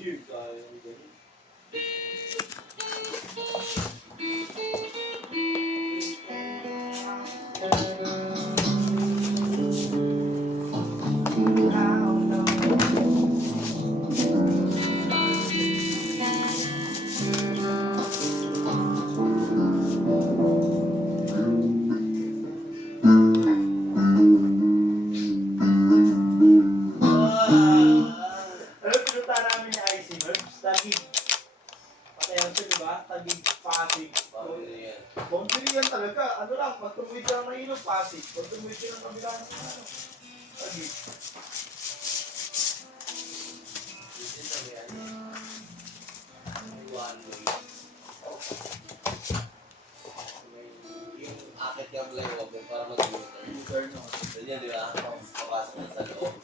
Yun, kaya yung ganun. Ano pinunta namin ni IC Verbs? Tagig. Patayan siya, diba? Tagig, Pasig. Boundary yan talaga. Ano lang, pag tumuwid ka ng ilog, Pasig. Pag tumuwid ka ng kabila ng ano, Tagig. Yung akit yung flyover para mag-U-turn. Ganyan, di ba? Papasok na sa loob.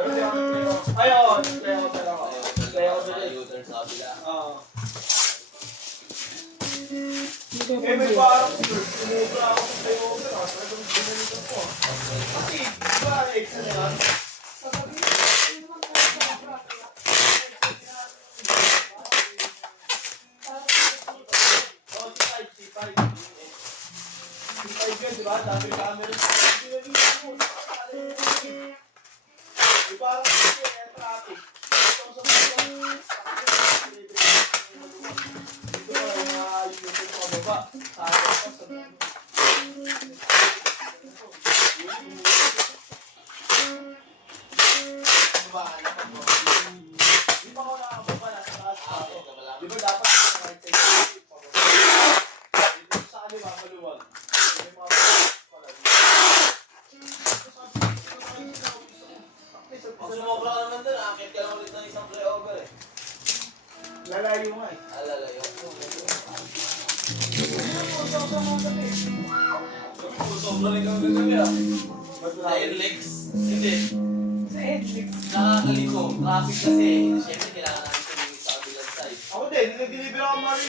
Pero di ako nag-playoff. Ayun, nag-playoff na ako. Playoff na rin. U-turn sa kabila. Oo. Eh, may parang sumubra ako sa playoff na. Talagang binalitan ko. Kasi, di ba, extra na yan? C5 yun, di ba? Dami camera. Pinalitan mo. Di parang kasi, traffic. Ito sa mga dito ka yung yung pababa. Sa akin pa sa di ba ako nakababa na sa taas pa ako? Di ba dapat sa right side pababa? Dito sa kaliwa, maluwag. May mga pala dito. Pag sumobra ka naman dun, akit ka lang ulit ng isang flyover eh. Lalayo nga eh. Alalayo. Sobrang ikaw gagabi ah. Sa airlegs. Hindi. Sa headlight. Nakakaliko. Traffic kasi. Siyempre, kailangan natin tumingin sa kabilang side. Ako din, nag-deliver ako Mario